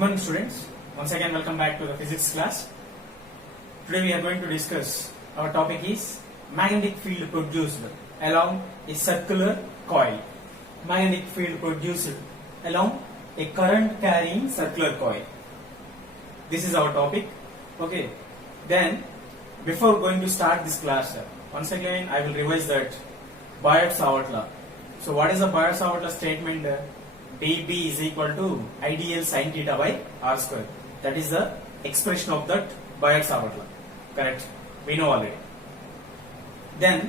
morning students, once again welcome back to the physics class. Today we are going to discuss, our topic is magnetic field produced along a circular coil. Magnetic field produced along a current carrying circular coil. This is our topic. Okay, then before going to start this class, once again I will revise that Biot-Savart law. So what is the Biot-Savart law statement? dB is equal to ideal sin theta by r square. That is the expression of that Biot-Savart law. Correct? We know already. Then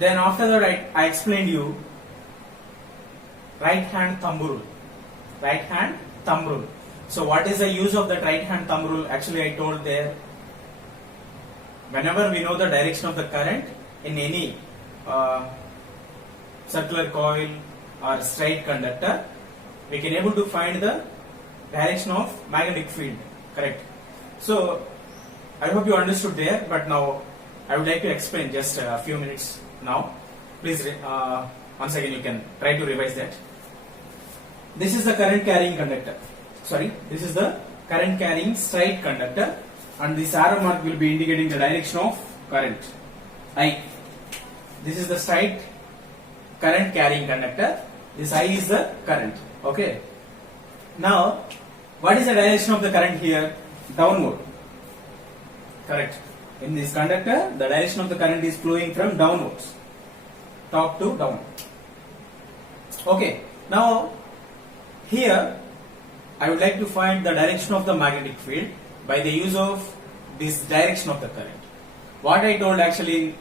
after that I explained you right hand thumb rule. Right hand thumb rule. So what is the use of that right hand thumb rule? Actually I told there, whenever we know the direction of the current in any circular coil or straight conductor, we can able to find the direction of magnetic field. Correct? So I hope you understood there, but now I would like to explain just a few minutes now. Please once again you can try to revise that. This is the current carrying conductor. This is the current carrying straight conductor, and this arrow mark will be indicating the direction of current. I. This is the straight current carrying conductor. This I is the current. Okay. Now, what is the direction of the current here? Downward. Correct. In this conductor, the direction of the current is flowing from downwards, top to down. Okay. Now, here I would like to find the direction of the magnetic field by the use of this direction of the current. What I told actually,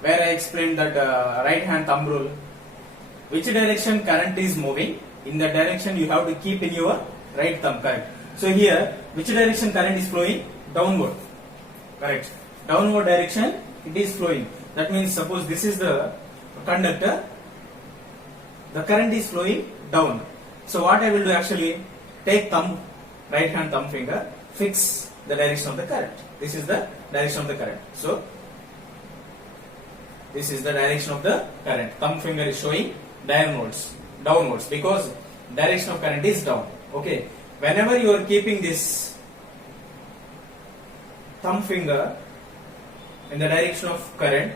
where I explained that right hand thumb rule, which direction current is moving, in that direction you have to keep in your right thumb. Correct. So here, which direction current is flowing? Downward. Correct. Downward direction it is flowing. That means suppose this is the conductor, the current is flowing down. So what I will do actually, take thumb, right hand thumb finger, fix the direction of the current. This is the direction of the current. So this is the direction of the current. Thumb finger is showing downwards, because direction of current is down. Okay. Whenever you are keeping this thumb finger in the direction of current,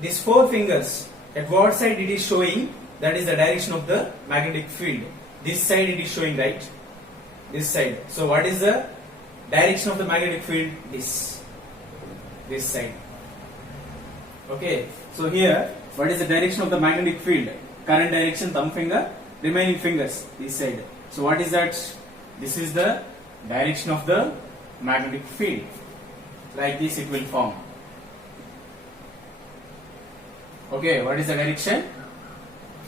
these four fingers, at what side it is showing, that is the direction of the magnetic field. This side it is showing right, this side. So what is the direction of the magnetic field? This side. Okay. So here, what is the direction of the magnetic field? Current direction, thumb finger, remaining fingers, this side. So what is that? This is the direction of the magnetic field. Like this it will form. Okay, what is the direction?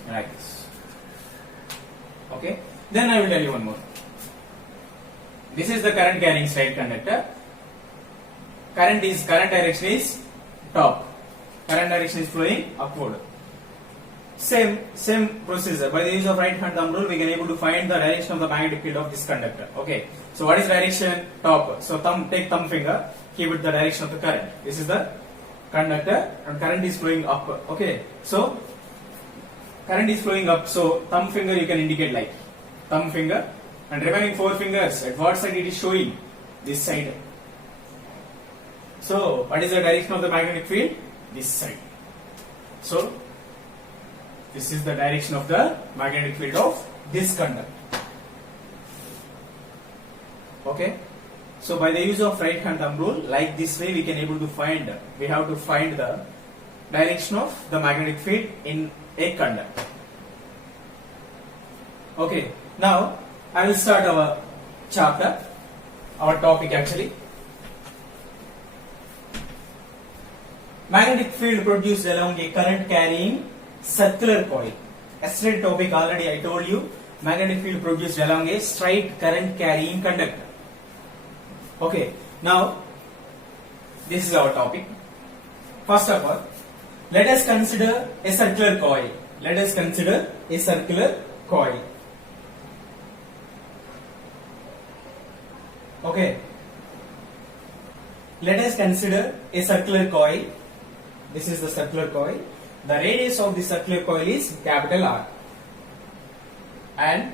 Like this. Okay. Then I will tell you one more. This is the current carrying straight conductor. Current direction is top. Current direction is flowing upward. Same procedure. By the use of right hand thumb rule, we can able to find the direction of the magnetic field of this conductor. Okay. So what is direction? Top. So take thumb finger, keep it the direction of the current. This is the conductor, and current is flowing up. Okay. So current is flowing up. So thumb finger you can indicate like thumb finger, and remaining four fingers, at what side it is showing? This side. So what is the direction of the magnetic field? This side. So this is the direction of the magnetic field of this conductor. Okay. So by the use of right hand thumb rule, like this way we can able to find, we have to find the direction of the magnetic field in a conductor. Okay. Now I will start our chapter, our topic actually. Magnetic field produced along a current carrying circular coil. Yesterday topic already I told you, magnetic field produced along a straight current carrying conductor. Okay. Now this is our topic. First of all, let us consider a circular coil. Let us consider a circular coil. Okay. Let us consider a circular coil. This is the circular coil. The radius of the circular coil is capital R, and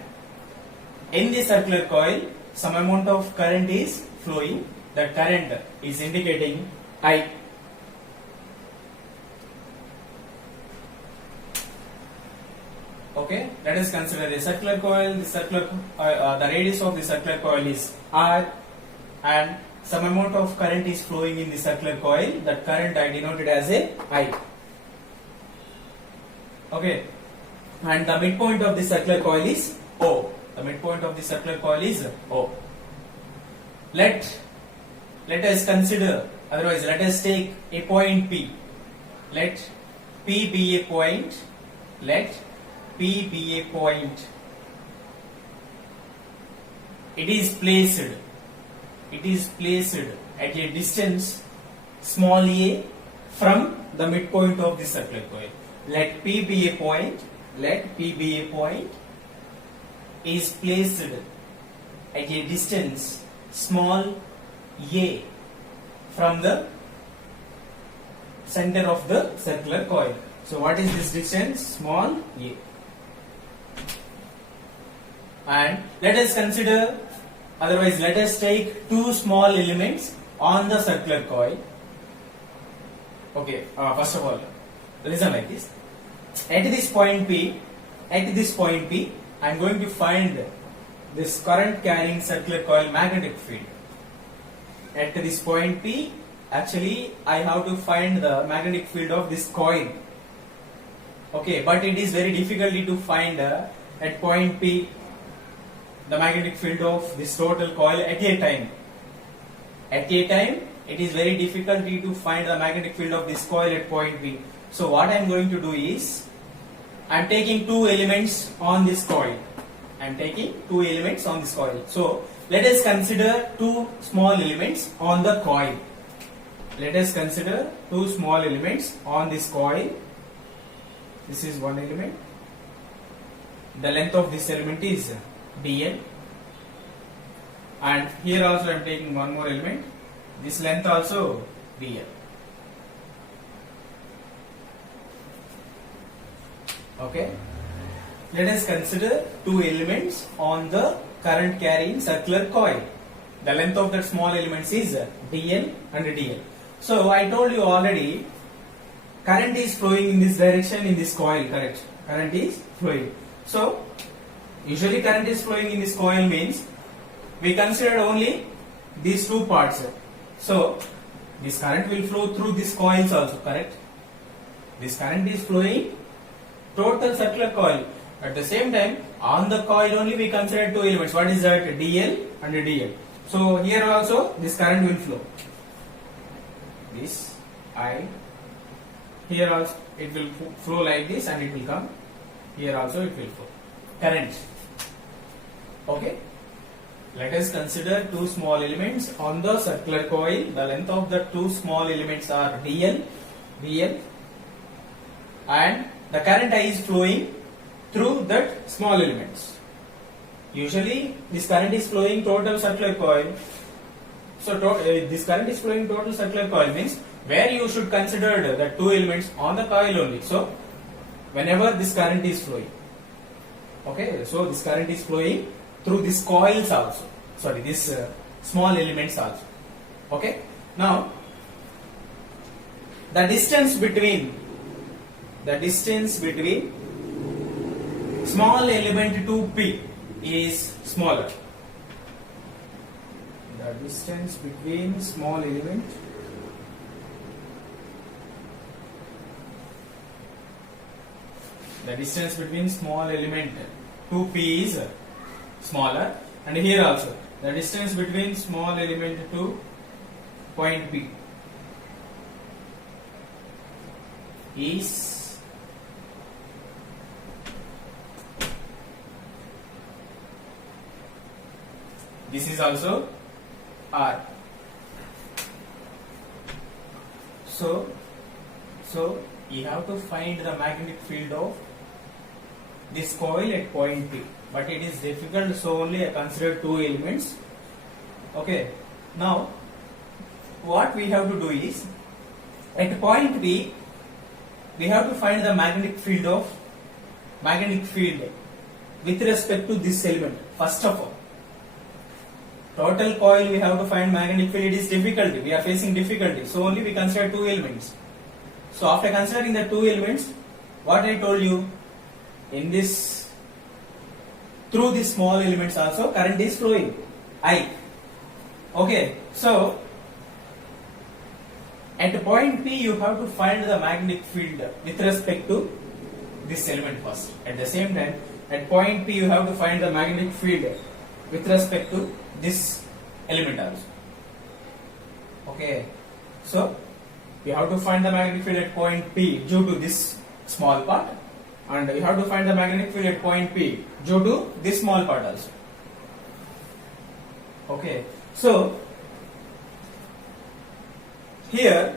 in the circular coil, some amount of current is flowing. That current is indicating I. Okay, let us consider a circular coil. The radius of the circular coil is R, and some amount of current is flowing in the circular coil. That current I denoted as a I. Okay, and the midpoint of the circular coil is O. The midpoint of the circular coil is O. Let us consider, otherwise let us take a point P. Let P be a point. Let P be a point. It is placed at a distance small a from the midpoint of the circular coil. Let P be a point. Let P be a point is placed at a distance small a from the center of the circular coil. So what is this distance? Small a. And let us consider, otherwise let us take two small elements on the circular coil. Okay, first of all, listen like this. At this point P, I am going to find this current carrying circular coil magnetic field. At this point P, actually I have to find the magnetic field of this coil. Okay, but it is very difficult to find at point P the magnetic field of this total coil at a time. At a time, it is very difficult to find the magnetic field of this coil at point P. So what I am going to do is, I am taking two elements on this coil. So let us consider two small elements on the coil. This is one element. The length of this element is dl, and here also I am taking one more element. This length also dl. Okay, let us consider two elements on the current carrying circular coil. The length of that small elements is dl and dl. So I told you already, current is flowing in this direction in this coil, correct? Current is flowing. So usually current is flowing in this coil means we consider only these two parts. So this current will flow through these coils also, correct? This current is flowing total circular coil. At the same time, on the coil only we consider two elements. What is that? dl and dl. So here also this current will flow. This I. Here also it will flow like this and it will come. Here also it will flow. Current. Okay. Let us consider two small elements on the circular coil. The length of the two small elements are dl, dl, and the current I is flowing through that small elements. Usually this current is flowing total circular coil. So this current is flowing total circular coil means where you should consider the two elements on the coil only. So whenever this current is flowing. Okay, so this current is flowing through these coils also. Sorry, these small elements also. Okay, now the distance between small element to P is smaller. The distance between small element to P is smaller, and here also the distance between small element to point P is this is also R. So you have to find the magnetic field of this coil at point P, but it is difficult, so only I consider two elements. Okay, now what we have to do is, at point P we have to find the magnetic field with respect to this element first of all. total coil we have to find magnetic field, it is difficulty. We are facing difficulty. So only we consider two elements. So after considering the two elements, what I told you, in this, through these small elements also current is flowing, I. Okay, so at point P you have to find the magnetic field with respect to this element first. At the same time, at point P you have to find the magnetic field with respect to this element also. Okay, so you have to find the magnetic field at point P due to this small part, and you have to find the magnetic field at point P due to this small part also. Okay, so here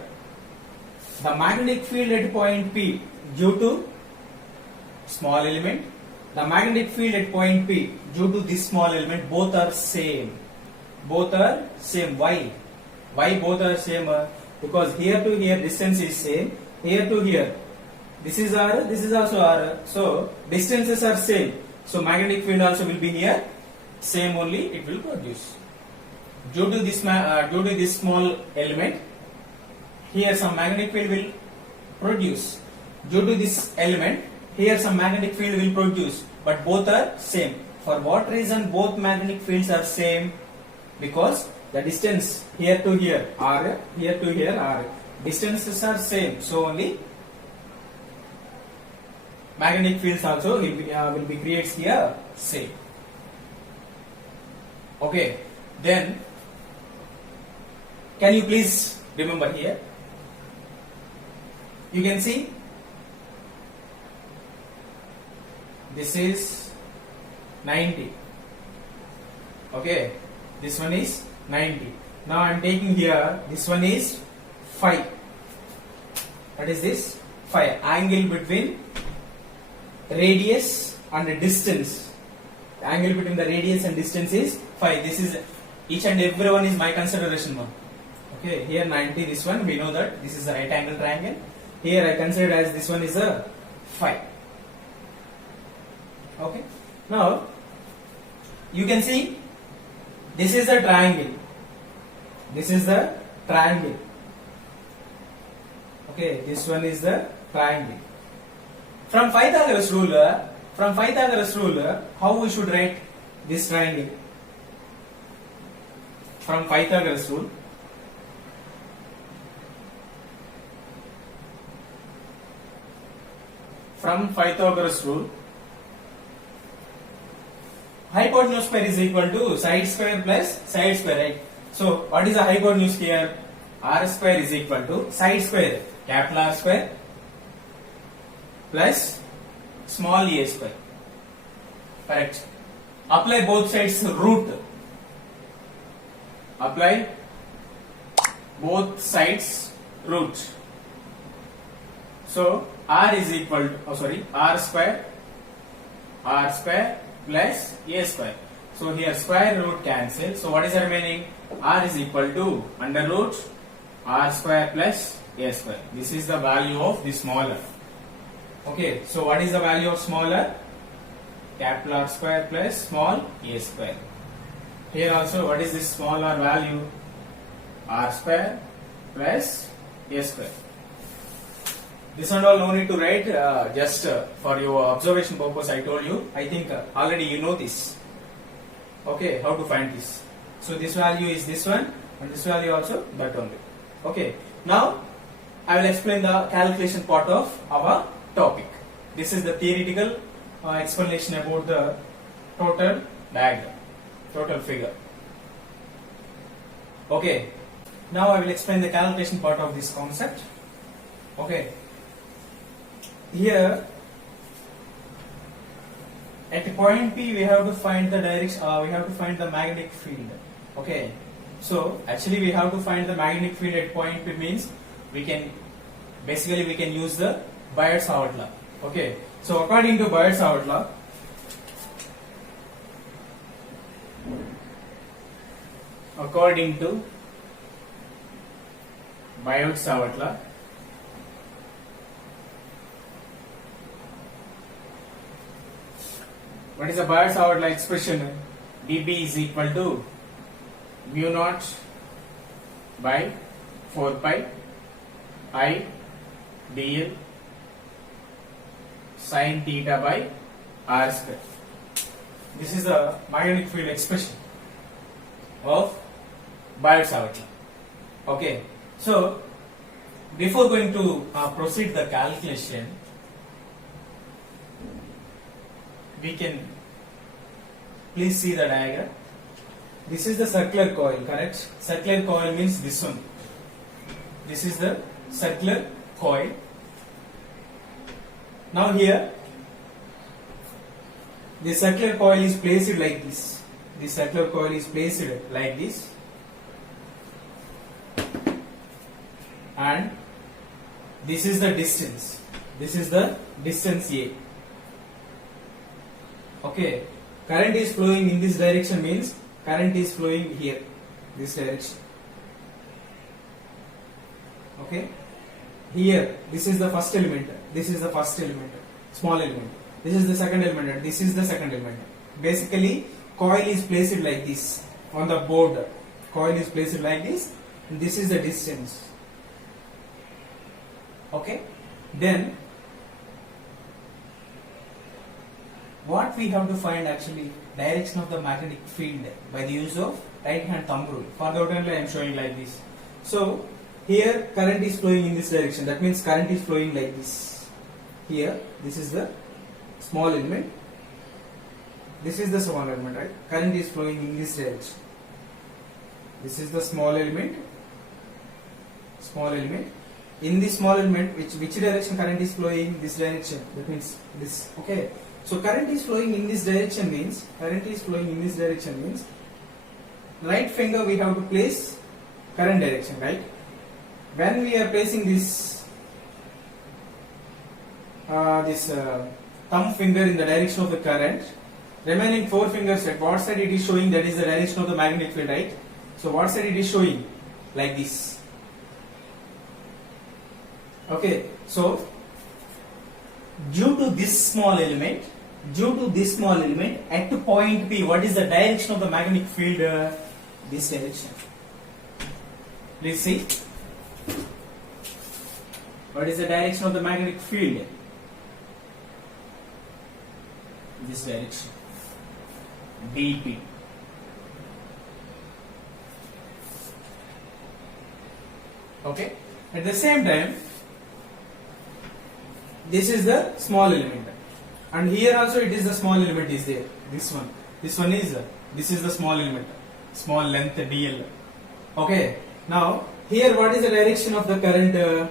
the magnetic field at point P due to small element, the magnetic field at point P due to this small element, both are same. Both are same. Why? Why both are same? Because here to here distance is same. Here to here, this is R, this is also R. So distances are same. So magnetic field also will be here same only. It will produce due to this small element. Here some magnetic field will produce. Due to this element, here some magnetic field will produce, but both are same. For what reason both magnetic fields are same? Because the distance here to here R, here to here R, distances are same. So only magnetic fields also will be creates here same. Okay, then can you please remember here? You can see this is 90. Okay, this one is 90. Now I am taking here, this one is phi. What is this? Phi. Angle between radius and the distance. The angle between the radius and distance is phi. This is each and every one is my consideration one. Okay, here 90, this one we know that this is a right angle triangle. Here I consider as this one is a phi. Okay, now you can see this is the triangle. This is the triangle. Okay, this one is the triangle. From Pythagoras rule, how we should write this triangle? From Pythagoras rule, hypotenuse square is equal to side square plus side square, right? So what is the hypotenuse here? R square is equal to side square, capital R square plus small a square. Correct. Apply both sides root. Apply both sides root. So R is equal to, R square plus a square. So here square root cancel. So what is the remaining? R is equal to under root R square plus a square. This is the value of the smaller. Okay, so what is the value of smaller? Capital R square plus small a square. Here also, what is this smaller value? R square plus a square. This and all no need to write, just for your observation purpose I told you. I think already you know this. Okay, how to find this. So this value is this one and this value also that only. Okay, now I will explain the calculation part of our topic. This is the theoretical explanation about the total diagram, total figure. Okay, now I will explain the calculation part of this concept. Okay, here at point P we have to find the direction, we have to find the magnetic field. Okay, so actually we have to find the magnetic field at point P means we can use the Biot-Savart law. Okay, so according to Biot-Savart law, what is the Biot-Savart law expression? dB is equal to mu naught by 4 pi I dl sin theta by r square. This is the magnetic field expression of Biot-Savart law. Okay, so before going to proceed the calculation, we can please see the diagram. This is the circular coil, correct? Circular coil means this one. This is the circular coil. Now here, the circular coil is placed like this. The circular coil is placed like this, and this is the distance. This is the distance A. Okay, current is flowing in this direction means current is flowing here, this direction. Okay, here this is the first element. This is the first element, small element. This is the second element. This is the second element. Basically, coil is placed like this on the board. Coil is placed like this. And this is the distance. Okay. Then, what we have to find actually direction of the magnetic field by the use of right hand thumb rule. For the outline, I am showing like this. So here current is flowing in this direction. That means current is flowing like this. Here, this is the small element. This is the small element, right? Current is flowing in this direction. This is the small element. Small element. In this small element, which direction current is flowing? This direction. That means this. Okay. So current is flowing in this direction means right finger we have to place current direction, right? When we are placing this thumb finger in the direction of the current, remaining four fingers at what side it is showing, that is the direction of the magnetic field, right? So what side it is showing? Like this. Okay, so due to this small element at point P, what is the direction of the magnetic field? This direction. Please see. What is the direction of the magnetic field? This direction. BP. Okay. At the same time, this is the small element, and here also it is the small element is there. This one is this is the small element, small length dl. Okay. Now here, what is the direction of the current?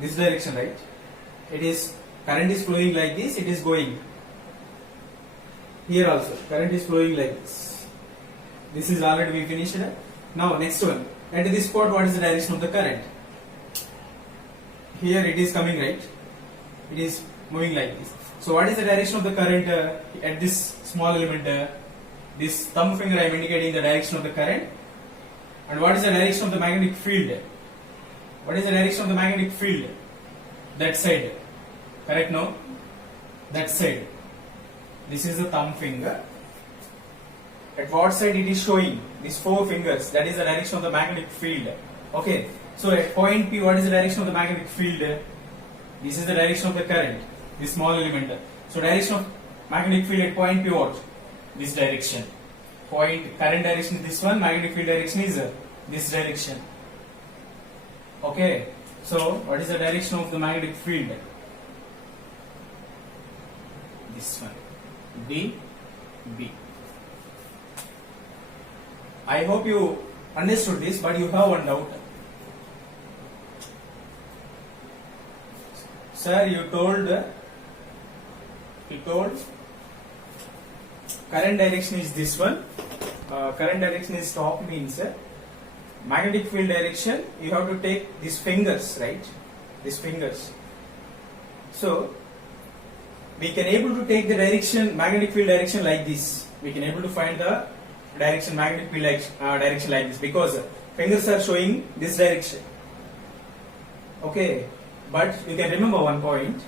This direction, right? It is current is flowing like this. It is going. Here also current is flowing like this. This is already we finished. Now next one. At this spot, what is the direction of the current? Here it is coming, right? It is moving like this. So what is the direction of the current at this small element? This thumb finger I am indicating the direction of the current. And what is the direction of the magnetic field? What is the direction of the magnetic field? That side. Correct, no? That side. This is the thumb finger. At what side it is showing? These four fingers. That is the direction of the magnetic field. Okay. So at point P, what is the direction of the magnetic field? This is the direction of the current. This small element. So direction of magnetic field at point P, what? This direction. Point current direction is this one. Magnetic field direction is this direction. Okay. So what is the direction of the magnetic field? This one. B. I hope you understood this, but you have one doubt. Sir, you told current direction is this one. Current direction is top means magnetic field direction. You have to take these fingers, right? These fingers. So we can able to take the direction, magnetic field direction like this. We can able to find the direction, magnetic field direction like this, because fingers are showing this direction. Okay, but you can remember one point.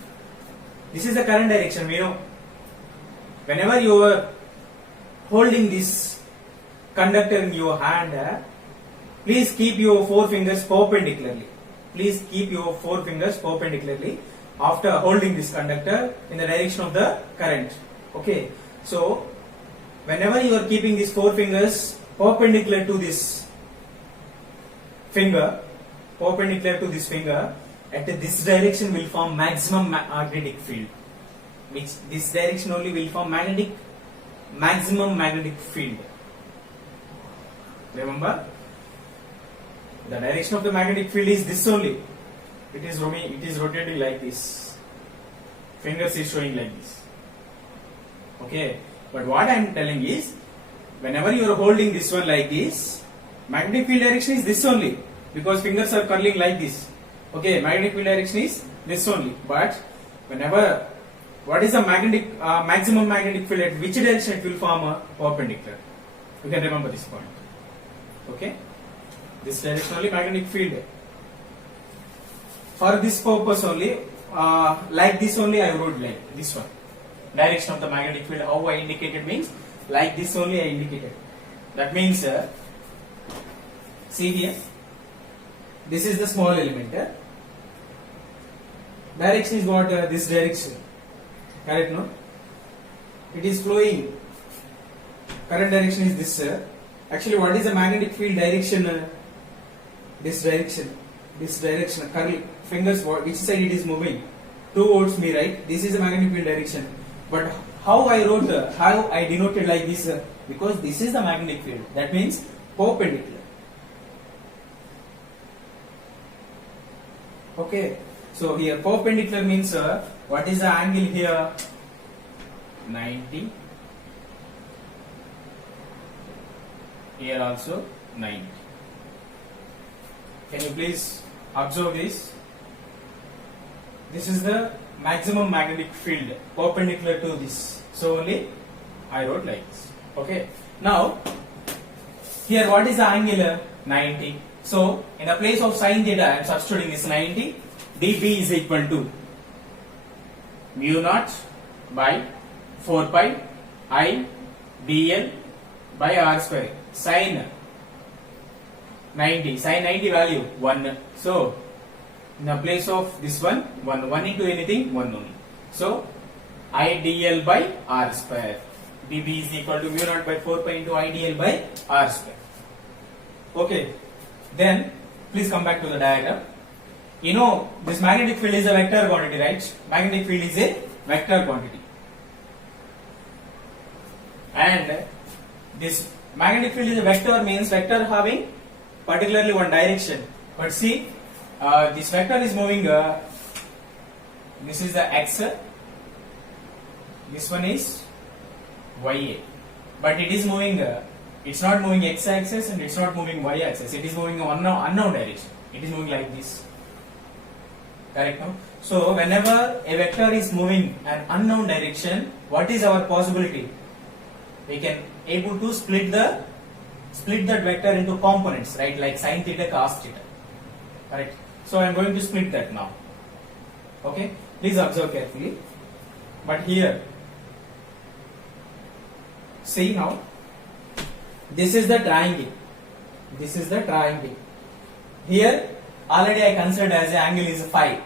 This is the current direction. We know whenever you are holding this conductor in your hand, please keep your four fingers perpendicularly. Please keep your four fingers perpendicularly after holding this conductor in the direction of the current. Okay. So, whenever you are keeping these four fingers perpendicular to this finger, at this direction will form maximum magnetic field. Which this direction only will form maximum magnetic field. Remember, the direction of the magnetic field is this only. It is rotating like this. Fingers is showing like this. Okay. But what I am telling is, whenever you are holding this one like this, magnetic field direction is this only, because fingers are curling like this. Okay, magnetic field direction is this only. But whenever, what is the maximum magnetic field, at which direction it will form a perpendicular? You can remember this point. Okay, this direction only magnetic field. For this purpose only, like this only I wrote like this one. Direction of the magnetic field, how I indicated means like this only I indicated. That means, see here, this is the small element. Direction is what? This direction. Correct, no? It is flowing. Current direction is this. Actually, what is the magnetic field direction? This direction. Curl fingers. Which side it is moving? Towards me, right? This is the magnetic field direction. But how I wrote, how I denoted like this? Because this is the magnetic field. That means perpendicular. Okay. So here perpendicular means what is the angle here? 90. Here also 90. Can you please observe this? This is the maximum magnetic field perpendicular to this. So only I wrote like this. Okay. Now here what is the angle? 90. So in the place of sin theta I am substituting this 90. dB is equal to mu naught by 4 pi I dl by r square. Sin 90 value 1. So in the place of this one, 1 into anything, 1 only. So I dl by r square. dB is equal to mu naught by 4 pi into I dl by r square. Okay. Then please come back to the diagram. You know this magnetic field is a vector quantity, right? Magnetic field is a vector quantity. And this magnetic field is a vector means vector having particularly one direction. But see, this vector is moving, this is the x, this one is y, but it is moving, it's not moving x axis and it's not moving y axis, it is moving unknown direction, it is moving like this. Correct, no? So whenever a vector is moving an unknown direction, what is our possibility? We can able to split that vector into components, right? Like sin theta, cos theta. Correct. So I am going to split that now. Okay. Please observe carefully. But here, see now, this is the triangle. This is the triangle. Here already I considered as the angle is phi.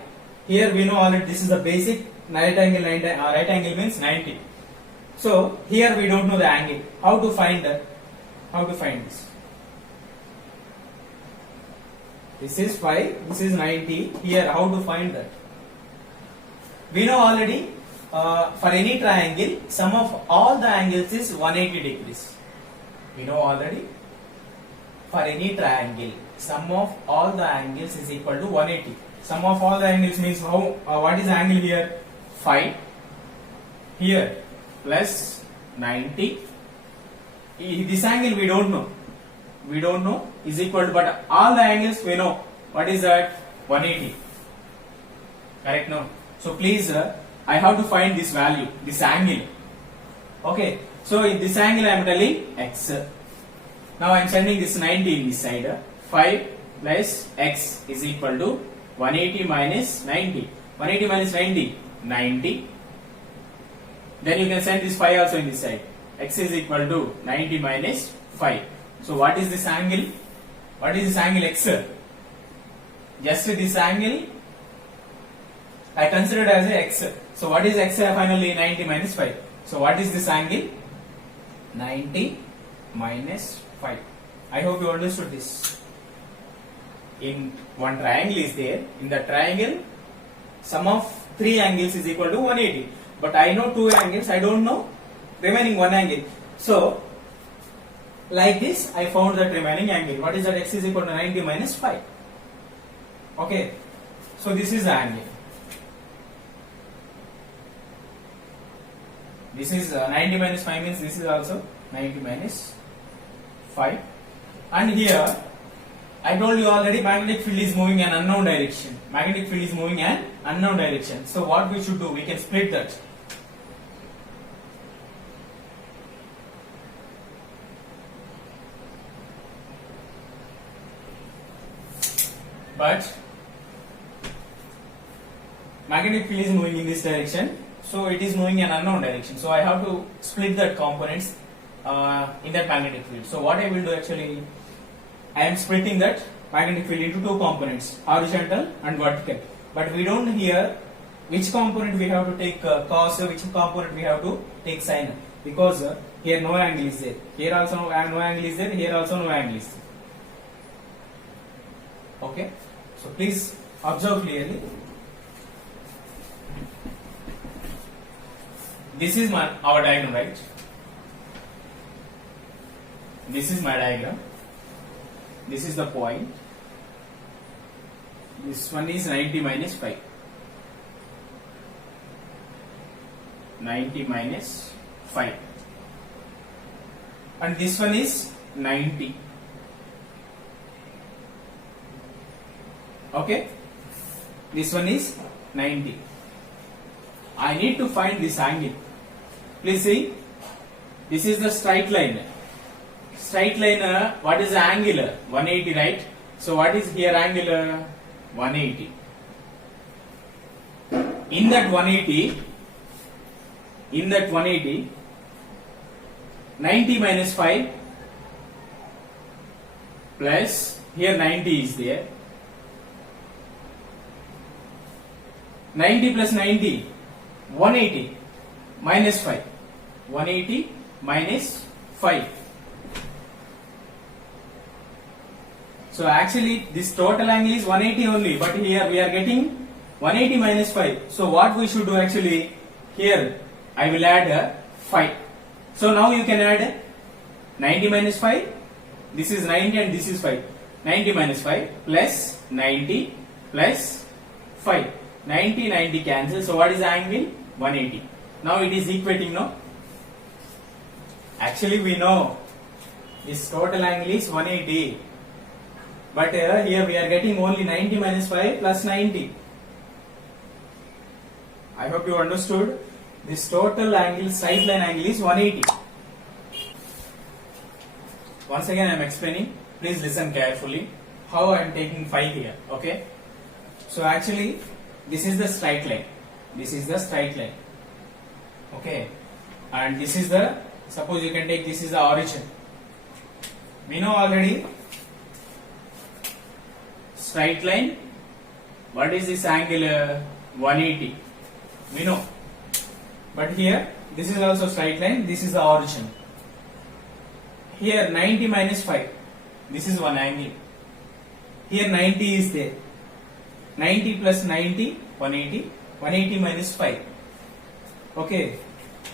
Here we know already this is the basic right angle means 90. So here we don't know the angle. How to find this? This is phi, this is 90. Here how to find that? We know already for any triangle sum of all the angles is 180 degrees. We know already for any triangle sum of all the angles is equal to 180. Sum of all the angles means how? What is the angle here? Phi. Here plus 90. This angle we don't know. We don't know is equal to, but all the angles we know. What is that? 180. Correct, no? So please, I have to find this value, this angle. Okay. So in this angle I am telling x. Now I am sending this 90 in this side. 5 plus x is equal to 180 minus 90. 180 minus 90, 90. Then you can send this 5 also in this side. X is equal to 90 minus 5. So what is this angle? What is this angle x? Just this angle I considered as a x. So what is x finally? 90 minus 5. So what is this angle? 90 minus 5. I hope you understood this. In one triangle is there. In the triangle, sum of 3 angles is equal to 180. But I know 2 angles, I don't know remaining 1 angle. So, like this, I found that remaining angle. What is that? X is equal to 90 minus 5. Okay. So, this is the angle. This is 90 minus 5 means this is also 90 minus 5. And here, I told you already magnetic field is moving in unknown direction. Magnetic field is moving in unknown direction. So what we should do? We can split that. But magnetic field is moving in this direction. So it is moving in unknown direction. So I have to split that components in that magnetic field. So what I will do actually, I am splitting that magnetic field into 2 components, horizontal and vertical. But we don't hear which component we have to take cos, which component we have to take sine, because here no angle is there. Here also no angle is there. Here also no angle is there. Okay. So please observe clearly. This is our diagram, right? This is my diagram. This is the point. This one is 90 minus 5. 90 minus 5. And this one is 90. Okay? This one is 90. I need to find this angle. Please see. This is the straight line. Straight line, what is the angle? 180, right? So what is here angle? 180. In that 180, 90 minus 5 plus here 90 is there. 90 plus 90, 180 minus 5. 180 minus 5. So actually this total angle is 180 only, but here we are getting 180 minus 5. So what we should do actually, here I will add 5. So now you can add 90 minus 5, this is 90 and this is 5. 90 minus 5 plus 90 plus 5. 90, 90 cancel. So what is the angle? 180. Now it is equating, no? Actually we know this total angle is 180. But here we are getting only 90 minus 5 plus 90. I hope you understood. This total angle, straight line angle is 180. Once again I am explaining. Please listen carefully how I am taking 5 here. Okay. So actually this is the straight line. This is the straight line. Okay. And this is the, suppose you can take this is the origin. We know already straight line. What is this angle? 180. We know. But here this is also straight line. This is the origin. Here 90 minus 5. This is one angle. Here 90 is there. 90 plus 90, 180. 180 minus 5. Okay.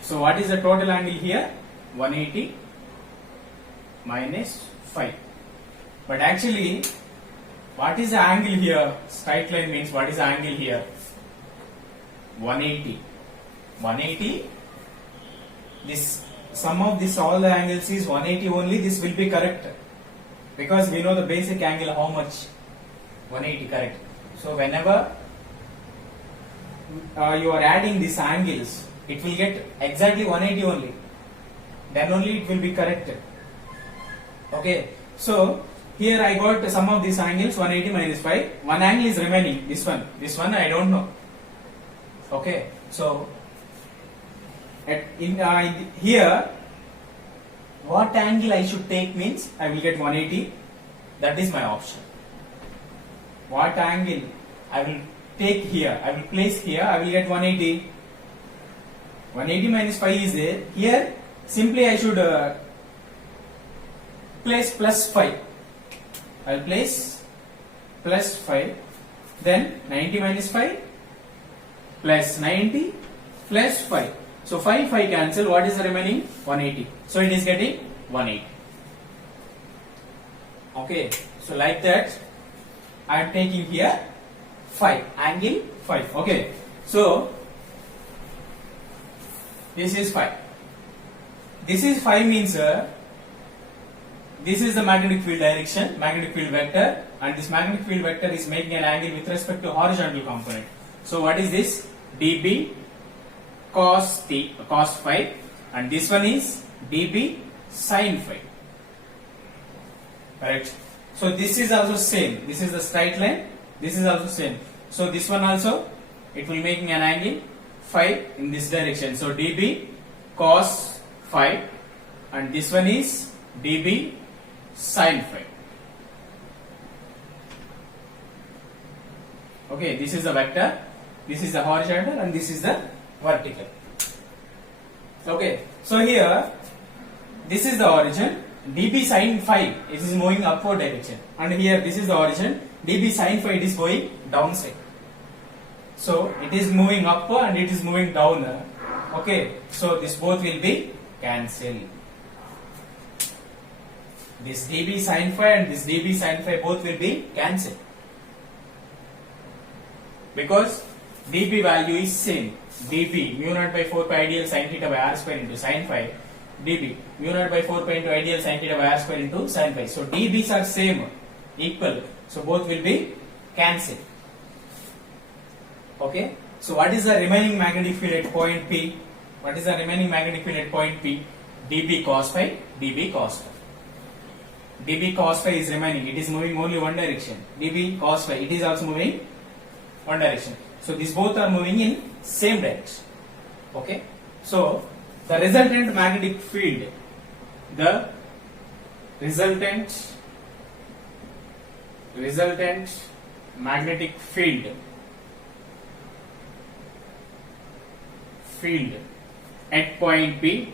So what is the total angle here? 180 minus 5. But actually, what is the angle here? Straight line means what is the angle here? 180. 180. This sum of this all the angles is 180 only. This will be correct because we know the basic angle how much? 180, correct. So whenever you are adding these angles, it will get exactly 180 only. Then only it will be correct. Okay. So here I got sum of these angles 180 minus 5. One angle is remaining. This one. This one I don't know. Okay. So here what angle I should take means I will get 180. That is my option. What angle I will take here, I will place here, I will get 180. 180 minus 5 is there. Here simply I should place plus 5. I will place plus 5. Then 90 minus 5 plus 90 plus 5. So 5 cancel. What is the remaining? 180. So it is getting 180. Okay. So like that I am taking here 5. Angle 5. Okay. So this is 5. This is 5 means this is the magnetic field direction, magnetic field vector, and this magnetic field vector is making an angle with respect to horizontal component. So what is this? dB cos phi, and this one is dB sin phi. Correct. So this is also same. This is the straight line. This is also same. So this one also it will making an angle phi in this direction. So dB cos phi, and this one is dB sin phi. Okay, this is the vector, this is the horizontal, and this is the vertical. Okay, so here this is the origin. dB sin phi it is moving upward direction, and here this is the origin. dB sin phi it is going downside. So it is moving up and it is moving down. Okay, so this both will be cancelled. This dB sin phi and this dB sin phi both will be cancelled, because dB value is same. dB mu naught by 4 pi ideal sin theta by r square into sin phi, dB mu naught by 4 pi into ideal sin theta by r square into sin phi. So dBs are same, equal. So both will be cancelled. Okay. So what is the remaining magnetic field at point P? What is the remaining magnetic field at point P? dB cos phi, dB cos phi. dB cos phi is remaining. It is moving only one direction. dB cos phi it is also moving one direction. So these both are moving in same direction. Okay. So the resultant magnetic field, the resultant magnetic field at point P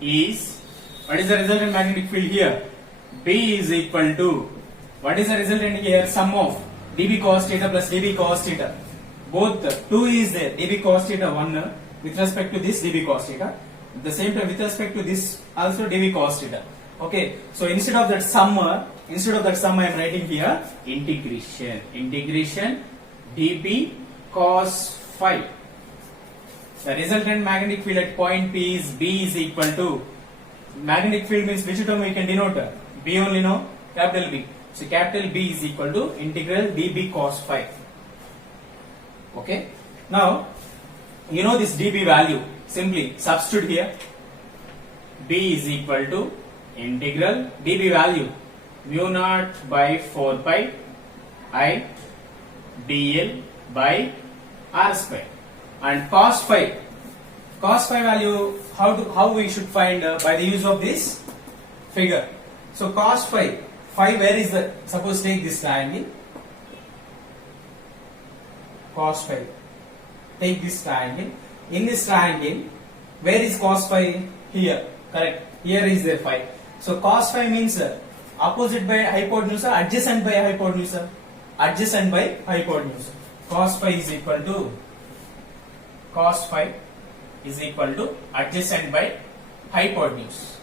is, what is the resultant magnetic field here? B is equal to, what is the resultant here? Sum of dB cos theta plus dB cos theta. Both 2 is there. dB cos theta 1 with respect to this dB cos theta. At the same time with respect to this also dB cos theta. Okay. So instead of that sum I am writing here integration dB cos phi. The resultant magnetic field at point P is B is equal to, magnetic field means which term we can denote? B only, no? Capital B. So capital B is equal to integral dB cos phi. Okay. Now you know this dB value. Simply substitute here. B is equal to integral dB value mu naught by 4 pi I dl by r square, and cos phi value how we should find by the use of this figure. So cos phi where is the, suppose take this triangle, cos phi, take this triangle. In this triangle where is cos phi? Here, correct. Here is the phi. So cos phi means opposite by hypotenuse or adjacent by hypotenuse? Adjacent by hypotenuse. Cos phi is equal to adjacent by hypotenuse.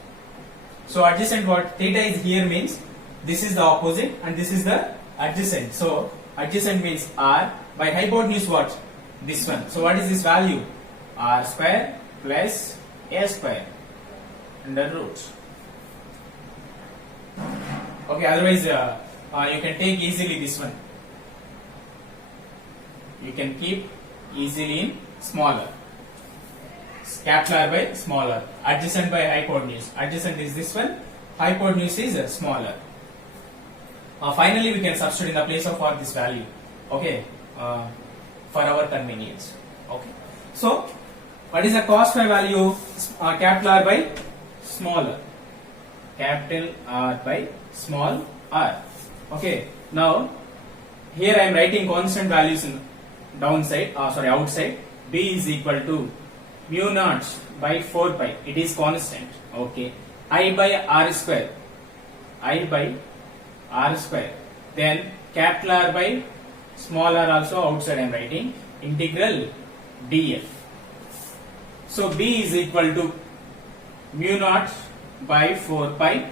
So adjacent, what theta is here means this is the opposite and this is the adjacent. So adjacent means r, by hypotenuse what? This one. So what is this value? R square plus a square under root. Okay, otherwise you can take easily this one. You can keep easily in smaller. Capital R by smaller. Adjacent by hypotenuse. Adjacent is this one. Hypotenuse is smaller. Finally, we can substitute in the place of r this value. Okay, for our convenience. Okay. So What is the cos phi value? Capital R by small r. Capital R by small r. Okay. Now here I am writing constant values in downside. Outside. B is equal to mu naught by 4 pi. It is constant. Okay. I by r square. I by r square. Then capital R by small r also outside I am writing. Integral df. So B is equal to mu naught by 4 pi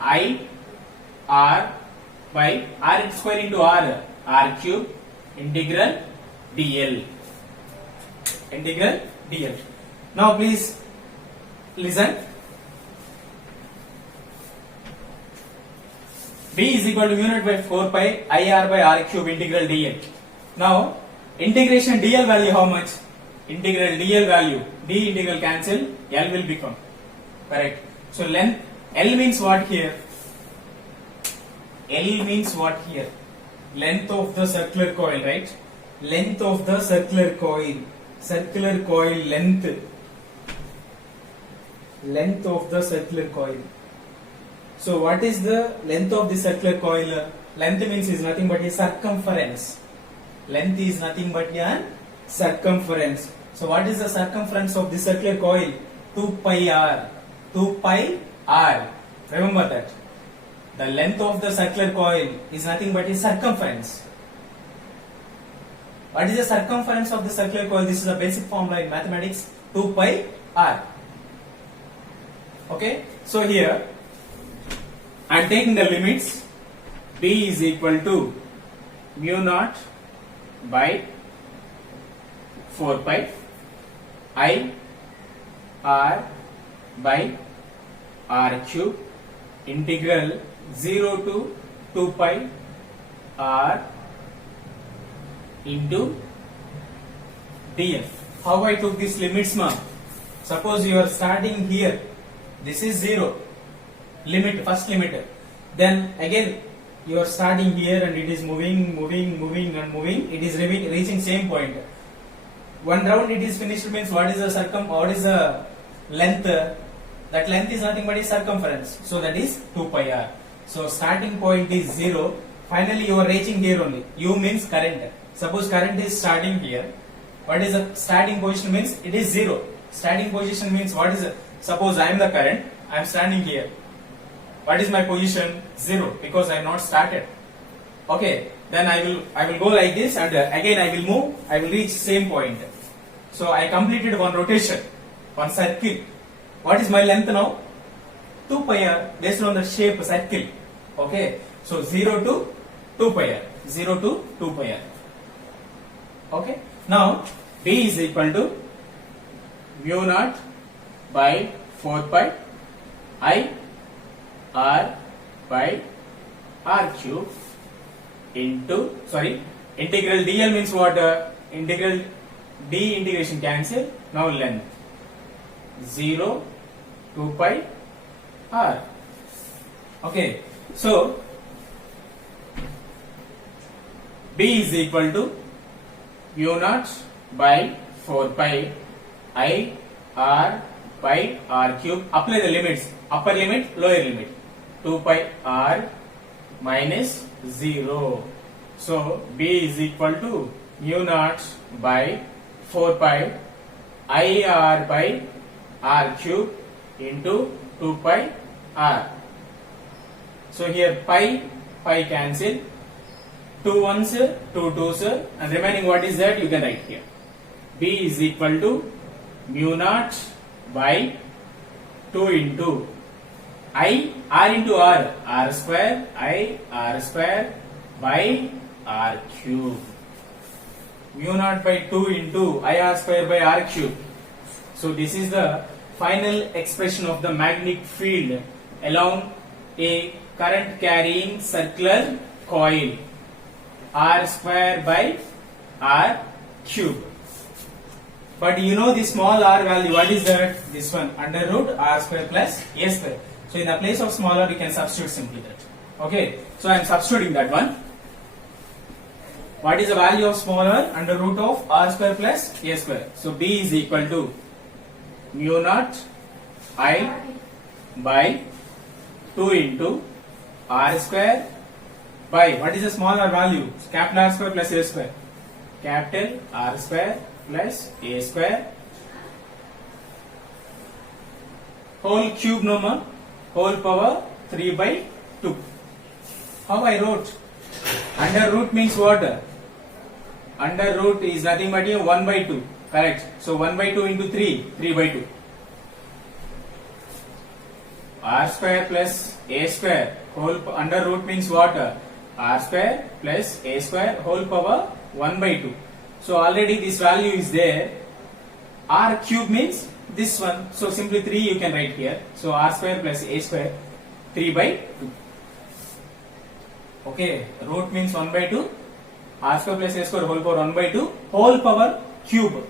I r by r square into r cube integral dl. Integral dl. Now please listen. B is equal to mu naught by 4 pi I r by r cube integral dl. Now integration dl value how much? Integral dl value, d integral cancel, L will become. Correct. So length, L means what here? L means what here? Length of the circular coil, right? Length of the circular coil. Circular coil length. Length of the circular coil. So what is the length of the circular coil? Length means is nothing but a circumference. Length is nothing but a circumference. So what is the circumference of the circular coil? 2 pi r. 2 pi r. Remember that. The length of the circular coil is nothing but a circumference. What is the circumference of the circular coil? This is a basic formula in mathematics. 2 pi r. Okay. So here I am taking the limits. B is equal to mu naught by 4 pi I r by r cube integral 0 to 2 pi r into df. How I took these limits, ma? Suppose you are starting here. This is 0. Limit, first limiter. Then again you are starting here and it is moving. It is reaching same point. One round it is finished means what is the length? That length is nothing but a circumference. So that is 2 pi r. So starting point is 0. Finally you are reaching here only. U means current. Suppose current is starting here. What is the starting position means? It is 0. Starting position means what is suppose I am the current. I am standing here. What is my position? 0 because I have not started. Okay. Then I will go like this and again I will move. I will reach same point. So I completed one rotation, one circle. What is my length now? 2 pi r based on the shape circle. Okay. So 0 to 2 pi r. 0 to 2 pi r. Okay. Now B is equal to mu naught by 4 pi I r by r cube into integral dl means what? Integral d integration cancel. Now length 0 2 pi r. Okay. So B is equal to mu naught by 4 pi I r by r cube. Apply the limits. Upper limit, lower limit. 2 pi r minus 0. So B is equal to mu naught by 4 pi I r by r cube into 2 pi r. So here pi cancel. 2 ones, 2 twos, and remaining what is that? You can write here. B is equal to mu naught by 2 into I r into r square I r square by r cube. Mu naught by 2 into I r square by r cube. So this is the final expression of the magnetic field along a current carrying circular coil. R square by r cube. But you know the small r value, what is that? This one, under root r square plus a square. So in the place of small r we can substitute simply that. Okay, so I am substituting that one. what is the value of smaller under root of r square plus a square? So b is equal to mu naught I by 2 into r square by, what is the smaller value? Capital R square plus a square. Capital R square plus a square whole cube number whole power 3 by 2. How I wrote? Under root means what? Under root is nothing but 1 by 2. Correct. So 1 by 2 into 3, 3 by 2. R square plus a square whole under root means what? R square plus a square whole power 1 by 2. So already this value is there. R cube means this one. So simply 3 you can write here. So r square plus a square 3 by 2. Okay. Root means 1 by 2. R square plus a square whole power 1 by 2 whole power cube.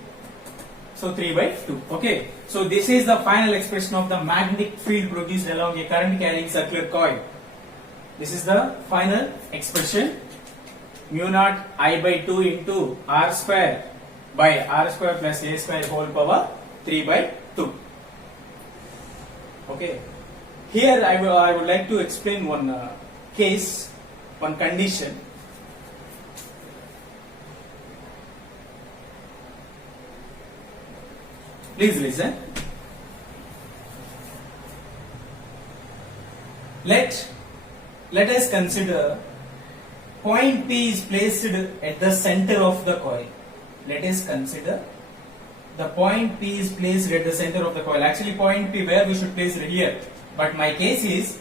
So 3 by 2. Okay. So this is the final expression of the magnetic field produced along a current carrying circular coil. This is the final expression. Mu naught I by 2 into r square by r square plus a square whole power 3 by 2. Okay. Here I would like to explain one case, one condition. Please listen. Let us consider point P is placed at the center of the coil. Let us consider the point P is placed at the center of the coil. Actually point P where we should place it here. But my case is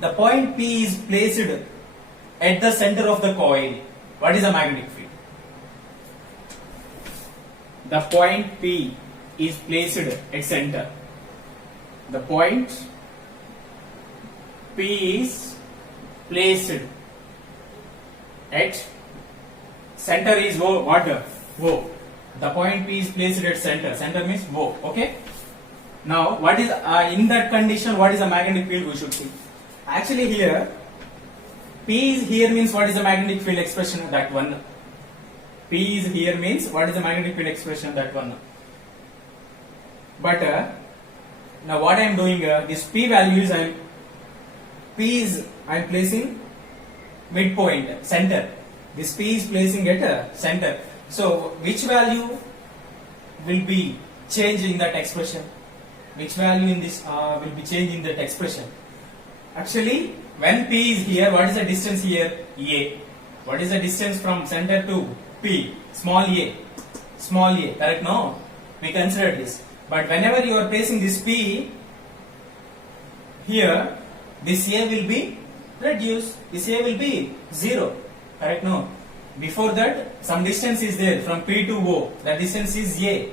the point P is placed at the center of the coil. What is the magnetic field? The point P is placed at center. The point P is placed at center is what? O. The point P is placed at center. Center means O. Okay. Now, what is in that condition? What is the magnetic field? We should see. Actually, here P is here means what is the magnetic field expression? That one. P is here means what is the magnetic field expression? That one. But now what I am doing? This P values I am placing midpoint center. This P is placing at center. So which value will be changed in that expression? Which value in this will be changed in that expression? Actually, when P is here, what is the distance here? A. What is the distance from center to P? Small a. Small a. Correct? No? We consider this. But whenever you are placing this P here, this A will be reduced. This A will be 0. Correct? No? Before that, some distance is there from P to O. That distance is A.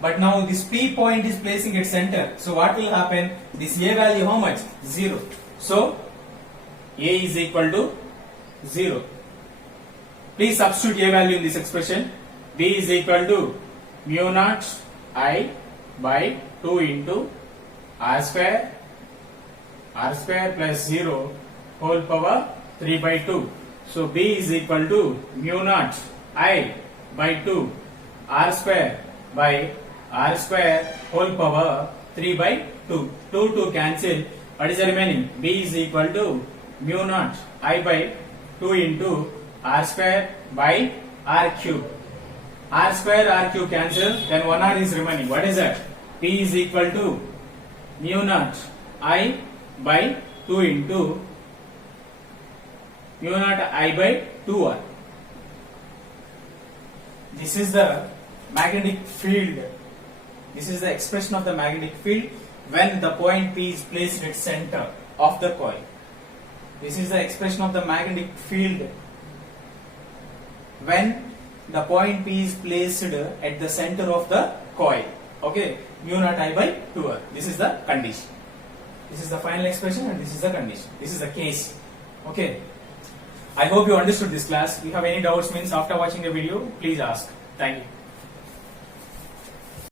But now this P point is placing at center. So what will happen? This A value how much? 0. So A is equal to 0. Please substitute A value in this expression. B is equal to mu naught I by 2 into r square plus 0 whole power 3 by 2. So B is equal to mu naught I by 2 r square by r square whole power 3 by 2. 2 cancel. What is the remaining? B is equal to mu naught I by 2 into r square by r cube. R square r cube cancel, then 1r is remaining. What is that? P is equal to mu naught I by 2 into mu naught I by 2r. This is the magnetic field. This is the expression of the magnetic field when the point P is placed at center of the coil. This is the expression of the magnetic field when the point P is placed at the center of the coil. Okay, mu naught I by 2r. This is the condition. This is the final expression and this is the condition. This is the case. Okay. I hope you understood this class. If you have any doubts means after watching the video, please ask. Thank you.